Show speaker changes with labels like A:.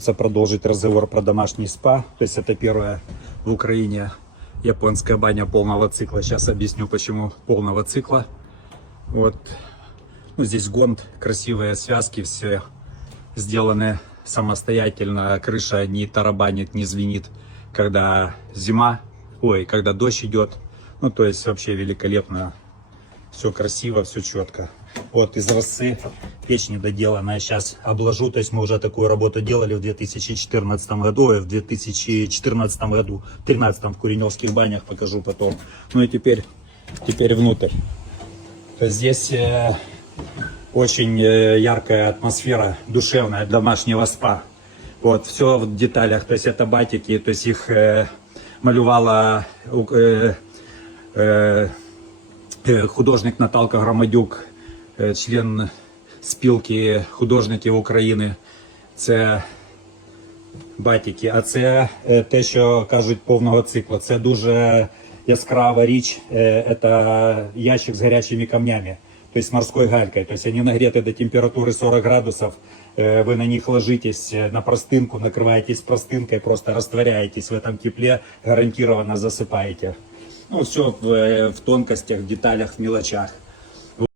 A: Хочется продолжить разговор про домашний спа. То есть это первая в Украине японская баня полного цикла. Сейчас объясню, почему полного цикла. Вот. Ну, здесь гонт, красивые связки, все сделаны самостоятельно. Крыша не тарабанит, не звенит, когда зима, ой, когда дождь идет. Ну, то есть вообще великолепно. Все красиво, все четко. Вот из печь недоделанная. Сейчас обложу. То есть мы уже такую работу делали в 2014 году, ой, в 2014 году, в 2013 в Куреневских банях покажу потом. Ну и теперь, теперь внутрь. Здесь э, очень э, яркая атмосфера, душевная домашнего спа. Вот, все в деталях, то есть это батики, то есть их э, малювала э, э, е, художник Наталка Громадюк, е, член спілки художників України. Це батіки. А це е, те, що кажуть повного циклу. Це дуже яскрава річ. Е, Це ящик з гарячими камнями, тобто з морською галькою. Тобто вони нагріті до температури 40 градусів. Е, Вы на них ложитесь е, на простынку, накрываетесь простынкой, просто растворяетесь в этом тепле, гарантированно засыпаете. Ну, все в, э, в тонкостях, в деталях, в мелочах.